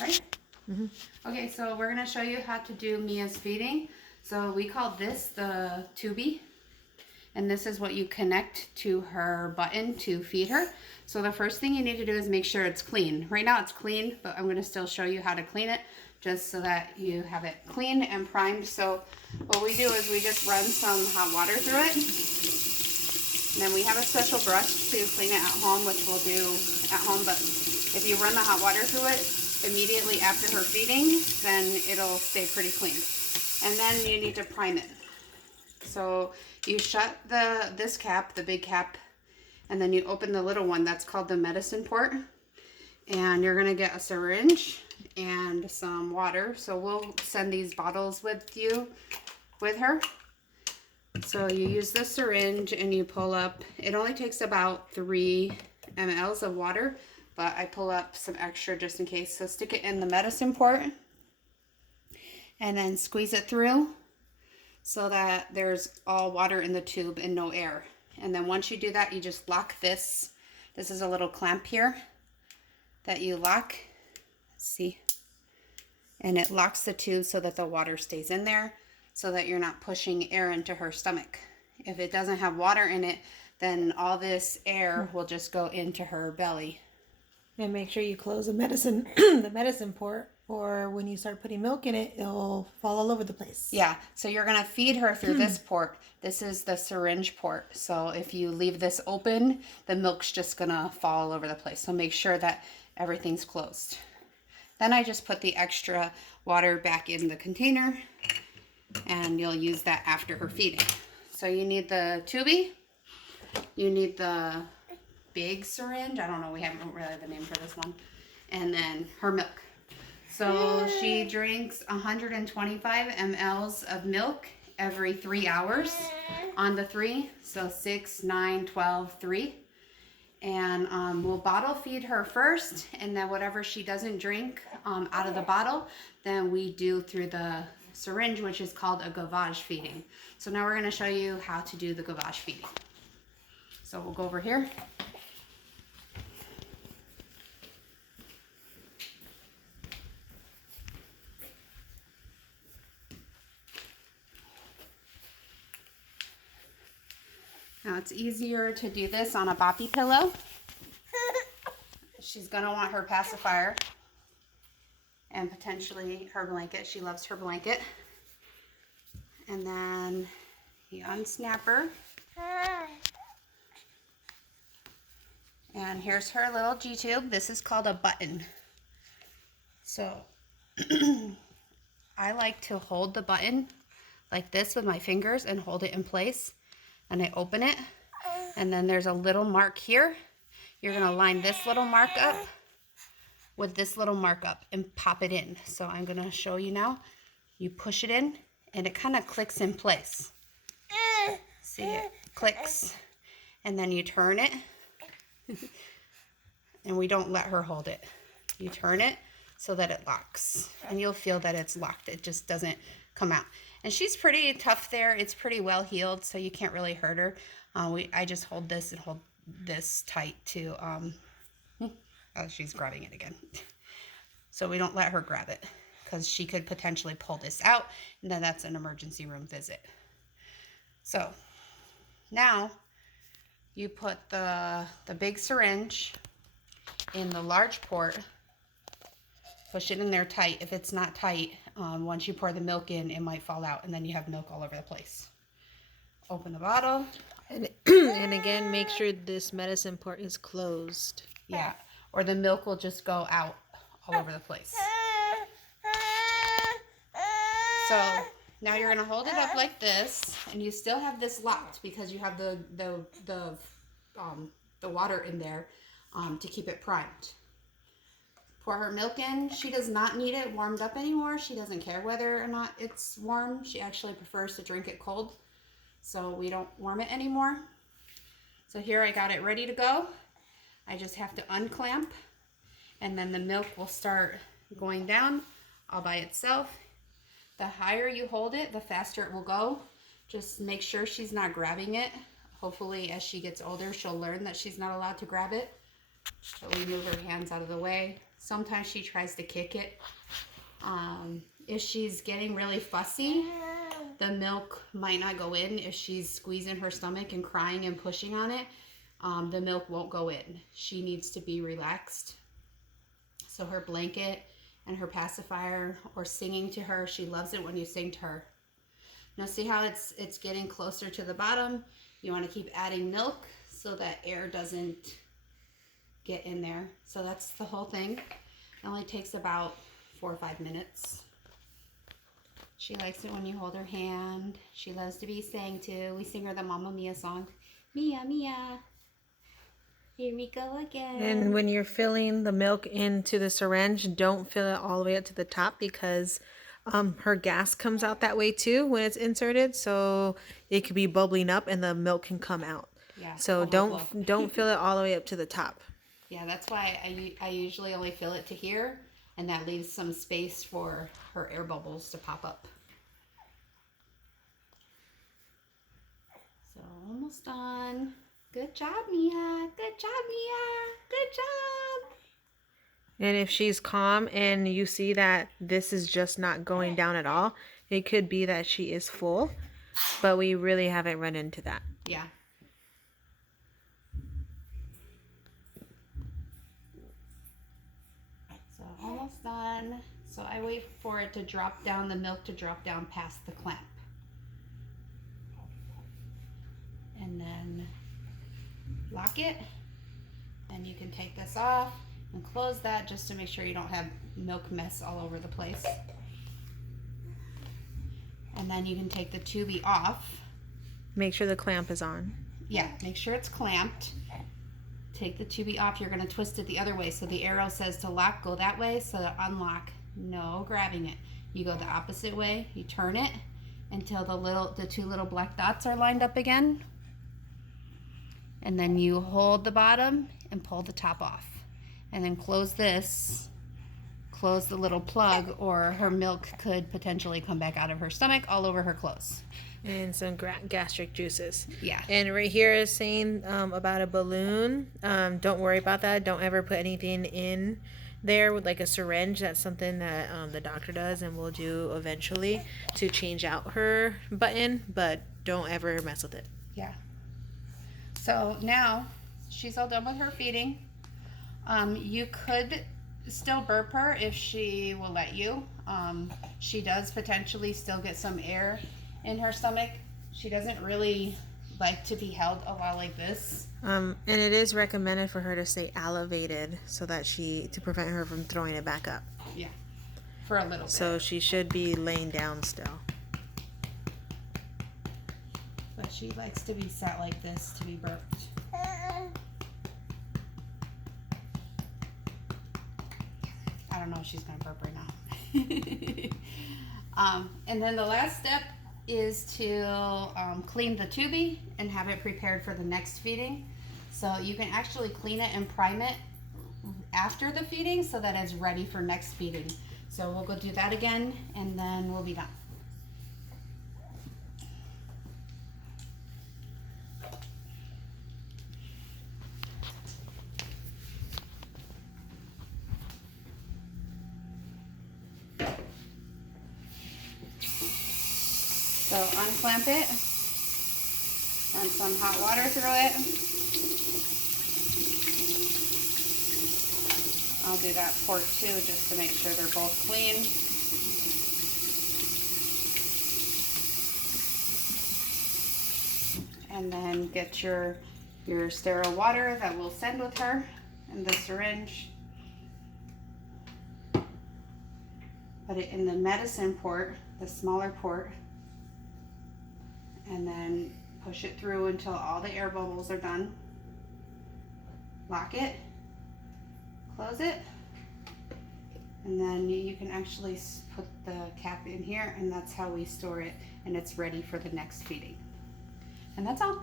Right? Okay, so we're going to show you how to do Mia's feeding. So we call this the Tubi, and this is what you connect to her button to feed her. So the first thing you need to do is make sure it's clean. Right now it's clean, but I'm going to still show you how to clean it just so that you have it clean and primed. So what we do is we just run some hot water through it. And then we have a special brush to clean it at home, which we'll do at home, but if you run the hot water through it immediately after her feeding, then it'll stay pretty clean. And then you need to prime it. So you shut this cap, the big cap, and then you open the little one. That's called the medicine port. And you're gonna get a syringe and some water. So we'll send these bottles with her. So you use the syringe and you pull up. It only takes about 3 mLs of water, but I pull up some extra just in case. So stick it in the medicine port and then squeeze it through so that there's all water in the tube and no air. And then once you do that, you just lock this. This is a little clamp here that you lock. See? And it locks the tube so that the water stays in there, so that you're not pushing air into her stomach. If it doesn't have water in it, then all this air will just go into her belly. And make sure you close the medicine the medicine port, or when you start putting milk in it, it'll fall all over the place. Yeah, so you're gonna feed her through this port. This is the syringe port. So if you leave this open, the milk's just gonna fall all over the place. So make sure that everything's closed. Then I just put the extra water back in the container, and you'll use that after her feeding. So you need the Tubi, you need the big syringe, I don't know, we haven't really have a name for this one, and then her milk. So she drinks 125 mLs of milk every 3 hours on the 3, so 6, 9, 12, 3. And we'll bottle feed her first, and then whatever she doesn't drink out of the bottle, then we do through the syringe, which is called a gavage feeding. So now we're going to show you how to do the gavage feeding. So we'll go over here. Now it's easier to do this on a boppy pillow. She's going to want her pacifier and potentially her blanket. She loves her blanket. And then you unsnap her. And here's her little G-tube. This is called a button. So I like to hold the button like this with my fingers and hold it in place. And I open it. And then there's a little mark here. You're going to line this little mark up with this little mark up and pop it in. So I'm going to show you now. You push it in and it kind of clicks in place. See, it clicks. And then you turn it. And we don't let her hold it. You turn it so that it locks. And you'll feel that it's locked. It just doesn't come out. And she's pretty tough there. It's pretty well healed, so you can't really hurt her. I just hold this and hold this tight to, oh, she's grabbing it again. So we don't let her grab it because she could potentially pull this out, and then that's an emergency room visit. So now you put the big syringe in the large port, push it in there tight. If it's not tight, once you pour the milk in, it might fall out, and then you have milk all over the place. Open the bottle. And, and again, make sure this medicine port is closed. Yeah, or the milk will just go out all over the place. So now you're gonna hold it up like this, and you still have this locked because you have the water in there to keep it primed. Pour her milk in. She does not need it warmed up anymore. She doesn't care whether or not it's warm. She actually prefers to drink it cold. So we don't warm it anymore. So here I got it ready to go. I just have to unclamp, and then the milk will start going down all by itself. The higher you hold it, the faster it will go. Just make sure she's not grabbing it. Hopefully as she gets older, she'll learn that she's not allowed to grab it. So we move her hands out of the way Sometimes she tries to kick it. If she's getting really fussy, the milk might not go in. If she's squeezing her stomach and crying and pushing on it, the milk won't go in. She needs to be relaxed. So her blanket and her pacifier or singing to her, she loves it when you sing to her. Now see how it's getting closer to the bottom? You want to keep adding milk so that air doesn't get in there. So that's the whole thing. It only takes about 4 or 5 minutes. She likes it when you hold her hand. She loves to be sang to. We sing her the Mamma Mia song. Mia, Mia. Here we go again. And when you're filling the milk into the syringe, don't fill it all the way up to the top because her gas comes out that way too when it's inserted. So it could be bubbling up and the milk can come out. Yeah. So don't fill it all the way up to the top. Yeah, that's why I usually only fill it to here, and that leaves some space for her air bubbles to pop up. So almost done. Good job, Mia. Good job, Mia. Good job. And if she's calm and you see that this is just not going down at all, it could be that she is full, but we really haven't run into that. Yeah. So almost done. So I wait for it to drop down, the milk to drop down past the clamp. And then lock it. And you can take this off and close that just to make sure you don't have milk mess all over the place. And then you can take the tubie off. Make sure the clamp is on. Yeah, make sure it's clamped. Take the tubie off. You're going to twist it the other way. So the arrow says to lock, go that way. So to unlock, no grabbing it. You go the opposite way. You turn it until the 2 little black dots are lined up again. And then you hold the bottom and pull the top off. And then close this. Close the little plug, or her milk could potentially come back out of her stomach all over her clothes. And some gastric juices. Yeah. And right here is saying about a balloon. Don't worry about that. Don't ever put anything in there with like a syringe. That's something that the doctor does and will do eventually to change out her button, but don't ever mess with it. Yeah. So now she's all done with her feeding. You could still burp her if she will let you. She does potentially still get some air in her stomach. She doesn't really like to be held a lot like this. And it is recommended for her to stay elevated so that to prevent her from throwing it back up. Yeah, for a little bit. So she should be laying down still. But she likes to be sat like this to be burped. I don't know if she's gonna burp right now. And then the last step is to clean the tubie and have it prepared for the next feeding. So you can actually clean it and prime it after the feeding so that it's ready for next feeding. So we'll go do that again and then we'll be done. So unclamp it, run some hot water through it. I'll do that port too just to make sure they're both clean. And then get your sterile water that we'll send with her in the syringe. Put it in the medicine port, the smaller port. And then push it through until all the air bubbles are done. Lock it, close it, and then you can actually put the cap in here, and that's how we store it, and it's ready for the next feeding. And that's all.